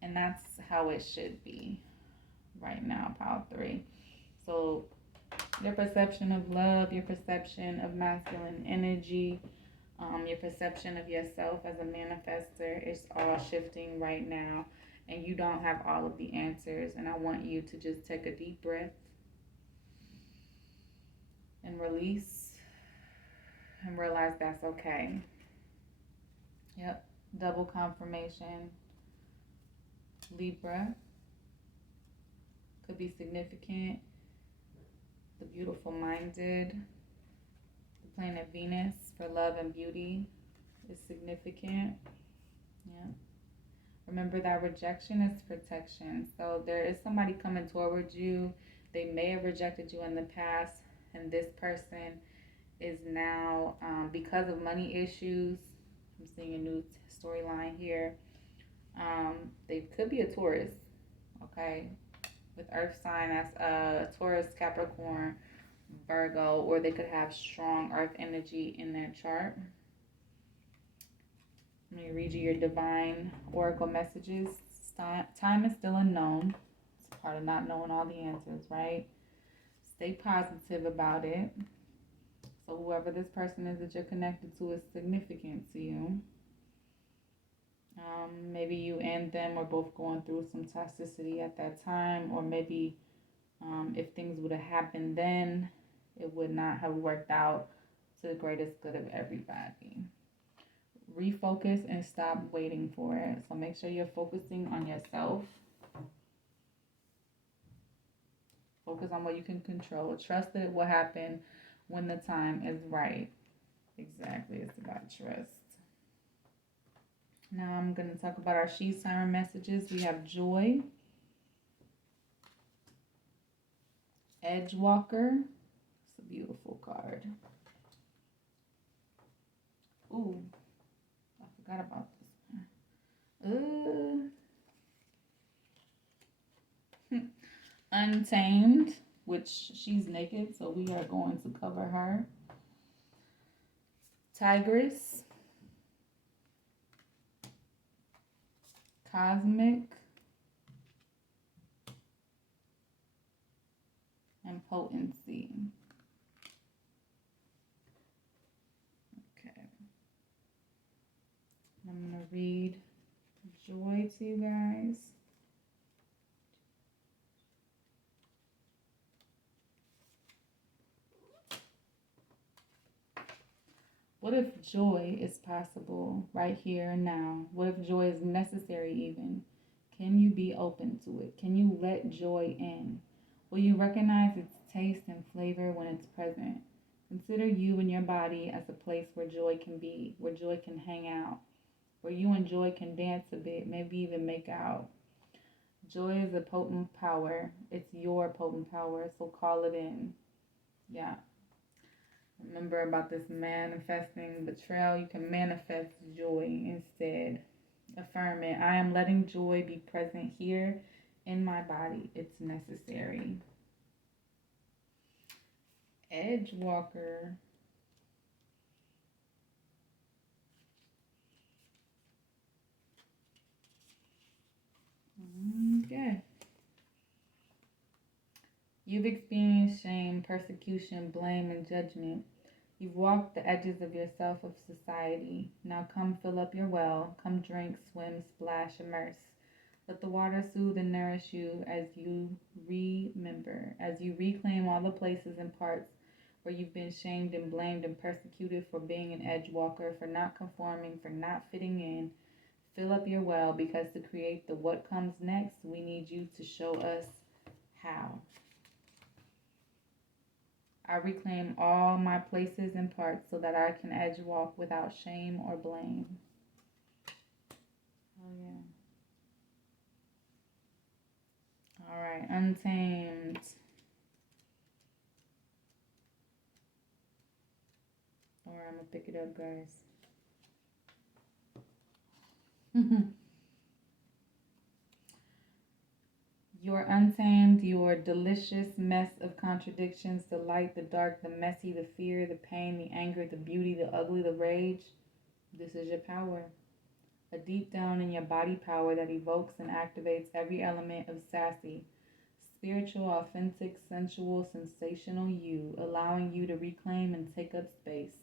And that's how it should be right now, pile three. So your perception of love, your perception of masculine energy, your perception of yourself as a manifester is all shifting right now. And you don't have all of the answers. And I want you to just take a deep breath and release and realize that's okay. Yep, double confirmation. Libra could be significant. The beautiful minded. The planet Venus for love and beauty is significant. Yeah. Remember that rejection is protection. So there is somebody coming towards you. They may have rejected you in the past, and this person is now, because of money issues, I'm seeing a new storyline here. They could be a Taurus, okay, with earth sign, that's Taurus, Capricorn, Virgo, or they could have strong earth energy in their chart. Let me read you your divine oracle messages. Time is still unknown. It's part of not knowing all the answers, right? Stay positive about it. So whoever this person is that you're connected to is significant to you. Maybe you and them are both going through some toxicity at that time, or maybe if things would have happened then, it would not have worked out to the greatest good of everybody. Refocus and stop waiting for it. So make sure you're focusing on yourself. Focus on what you can control. Trust that it will happen when the time is right. Exactly. It's about trust. Now I'm going to talk about our she siren messages. We have Joy, Edgewalker. It's a beautiful card. Ooh, I forgot about this one. Untamed, which she's naked, so we are going to cover her. Tigress, Cosmic, and Potency. Okay. I'm going to read Joy to you guys. What if joy is possible right here and now? What if joy is necessary even? Can you be open to it? Can you let joy in? Will you recognize its taste and flavor when it's present? Consider you and your body as a place where joy can be, where joy can hang out, where you and joy can dance a bit, maybe even make out. Joy is a potent power. It's your potent power, so call it in. Yeah. Remember about this manifesting betrayal. You can manifest joy instead. Affirm it. I am letting joy be present here in my body. It's necessary. Edgewalker. Okay. You've experienced shame, persecution, blame, and judgment. You've walked the edges of yourself of society. Now come fill up your well. Come drink, swim, splash, immerse. Let the water soothe and nourish you as you remember, as you reclaim all the places and parts where you've been shamed and blamed and persecuted for being an edge walker, for not conforming, for not fitting in. Fill up your well, because to create the what comes next, we need you to show us how. I reclaim all my places and parts so that I can edge walk without shame or blame. Oh, yeah. All right, Untamed. All right, I'm going to pick it up, guys. You're untamed, your delicious mess of contradictions, the light, the dark, the messy, the fear, the pain, the anger, the beauty, the ugly, the rage. This is your power. A deep down in your body power that evokes and activates every element of sassy, spiritual, authentic, sensual, sensational you, allowing you to reclaim and take up space,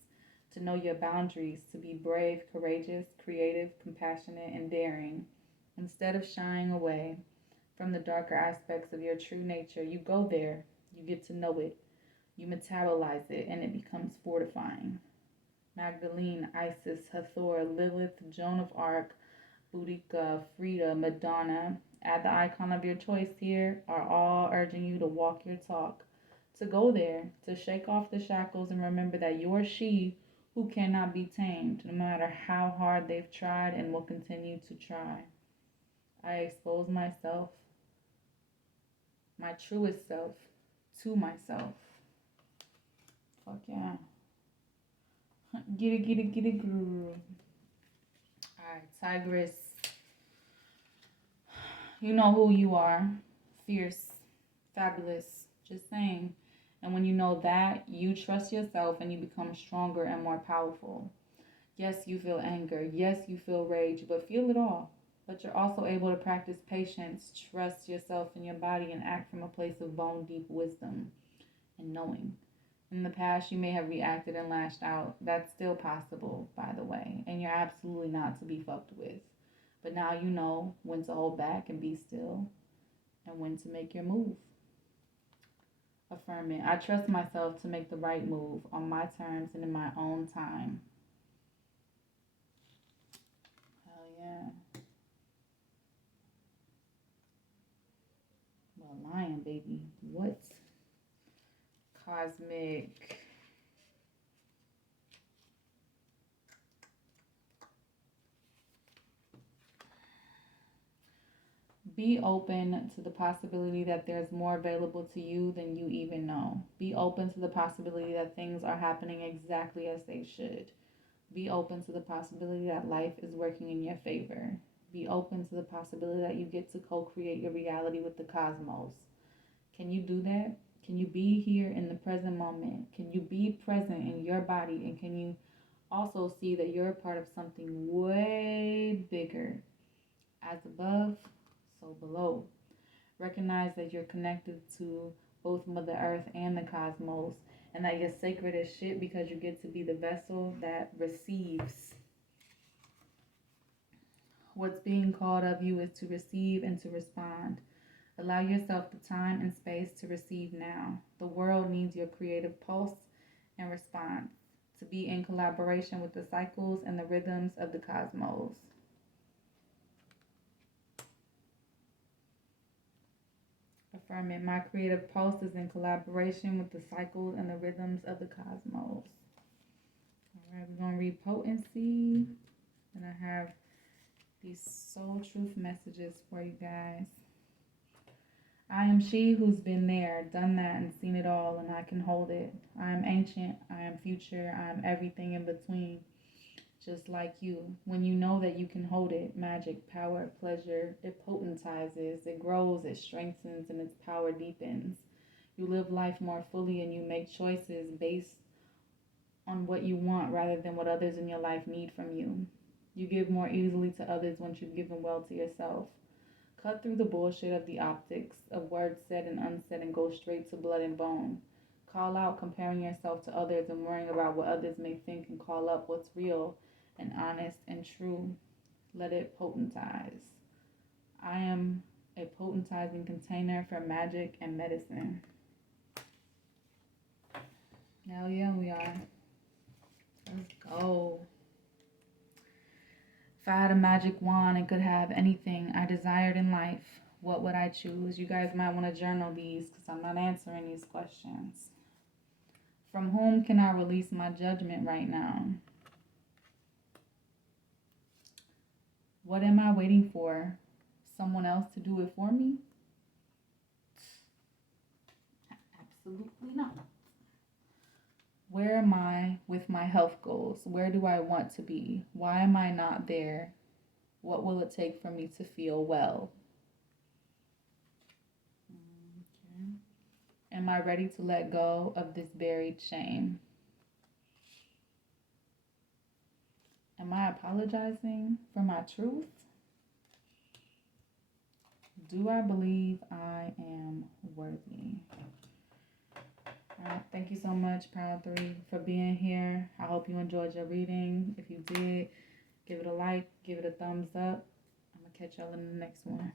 to know your boundaries, to be brave, courageous, creative, compassionate, and daring. Instead of shying away from the darker aspects of your true nature, you go there, you get to know it, you metabolize it, and it becomes fortifying. Magdalene, Isis, Hathor, Lilith, Joan of Arc, Boudica, Frida, Madonna, add the icon of your choice here, are all urging you to walk your talk, to go there, to shake off the shackles and remember that you're she who cannot be tamed, no matter how hard they've tried and will continue to try. I expose myself, my truest self, to myself. Fuck yeah. Get it, get it, get it, girl. Alright, Tigress. You know who you are. Fierce, fabulous, just saying. And when you know that, you trust yourself and you become stronger and more powerful. Yes, you feel anger. Yes, you feel rage, but feel it all. But you're also able to practice patience, trust yourself and your body, and act from a place of bone deep wisdom and knowing. In the past, you may have reacted and lashed out. That's still possible, by the way, and you're absolutely not to be fucked with. But now you know when to hold back and be still and when to make your move. Affirm it. I trust myself to make the right move on my terms and in my own time. Hell yeah. Well, lion, baby. What? cosmic. Be open to the possibility that there's more available to you than you even know. Be open to the possibility that things are happening exactly as they should. Be open to the possibility that life is working in your favor. Be open to the possibility that you get to co create your reality with the cosmos. Can you do that? Can you be here in the present moment? Can you be present in your body? And can you also see that you're a part of something way bigger? As above, so below. Recognize that you're connected to both Mother Earth and the cosmos, and that you're sacred as shit because you get to be the vessel that receives. What's being called of you is to receive and to respond. Allow yourself the time and space to receive now. The world needs your creative pulse and response to be in collaboration with the cycles and the rhythms of the cosmos. Affirm it. My creative pulse is in collaboration with the cycles and the rhythms of the cosmos. All right, we're going to read potency. And I have these soul truth messages for you guys. I am she who's been there, done that, and seen it all, and I can hold it. I am ancient, I am future, I am everything in between. Just like you. When you know that you can hold it, magic, power, pleasure, it potentizes, it grows, it strengthens, and its power deepens. You live life more fully and you make choices based on what you want rather than what others in your life need from you. You give more easily to others once you've given well to yourself. Cut through the bullshit of the optics of words said and unsaid and go straight to blood and bone. Call out comparing yourself to others and worrying about what others may think, and call up what's real and honest and true. Let it potentize. I am a potentizing container for magic and medicine. Hell yeah, we are. Let's go. If I had a magic wand and could have anything I desired in life, what would I choose? You guys might want to journal these because I'm not answering these questions. From whom can I release my judgment right now? What am I waiting for? Someone else to do it for me? Absolutely not. Where am I with my health goals? Where do I want to be? Why am I not there? What will it take for me to feel well? Okay. Am I ready to let go of this buried shame? Am I apologizing for my truth? Do I believe I am worthy? All right, thank you so much, Proud 3, for being here. I hope you enjoyed your reading. If you did, give it a like, give it a thumbs up. I'm going to catch y'all in the next one.